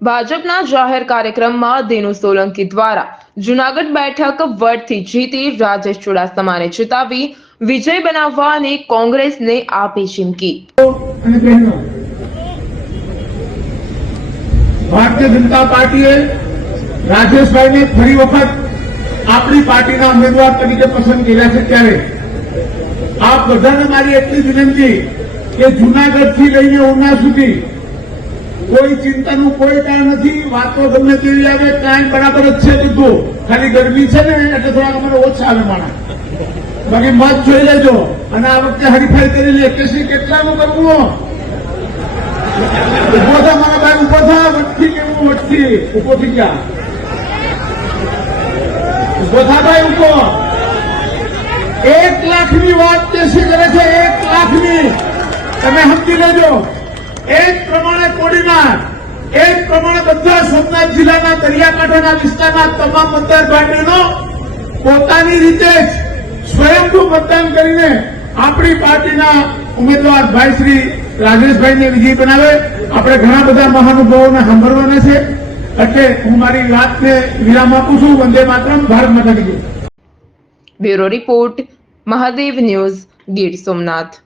ભાજપના જાહેર કાર્યક્રમમાં દિનુ સોલંકી દ્વારા જુનાગઢ બેઠક વડથી જીતી રાજેશ ચુડાસમાને જીતાવી વિજય બનાવવાની કોંગ્રેસને આપી ચીમકી. ભારતીય જનતા પાર્ટીએ રાજેશભાઈને ફરી વખત આપણી પાર્ટીના ઉમેદવાર તરીકે પસંદ કર્યા છે ત્યારે. આપ બધાને મારી એટલી વિનંતી કે જુનાગઢથી લઈને ઉના સુધી કોઈ ચિંતાનું કોઈ કારણ નથી. વાતો ગમે તેવી આવે, કાંઈ બરાબર જ છે બધું. ખાલી ગરમી છે ને, એટલે થોડાક અમારે ઓછા આવે માણા. બાકી મત જોઈ લેજો. અને આ વખતે હરીફાઈ કરી લે કેસી કેટલાનું કરવું? ઊભો થા, મારા ભાઈ, ઊભો થા. વટથી કેવું વટથી ઊભો થઈ ગયા. ઊભો થા ભાઈ, ઊભો. એક લાખની વાત કેસી કરે છે, એક લાખની. તમે સમજી લેજો. એક પ્રમાણે બધા સોમનાથ જિલ્લાના દરિયાકાંઠાના વિસ્તારના તમામ મતદાર ભાઈઓનો પોતાની રીતે જ સ્વયંભૂ મતદાન કરીને આપણી પાર્ટીના ઉમેદવાર ભાઈ શ્રી રાજેશભાઈને વિજય બનાવે. આપણે ઘણા બધા મહાનુભાવોને સાંભળવાના છે. એટલે હું મારી વાતને વિરામ આપું છું. વંદે માતરમ. ભારત માતા કી bureau report, Mahadev news, Gir Somnath.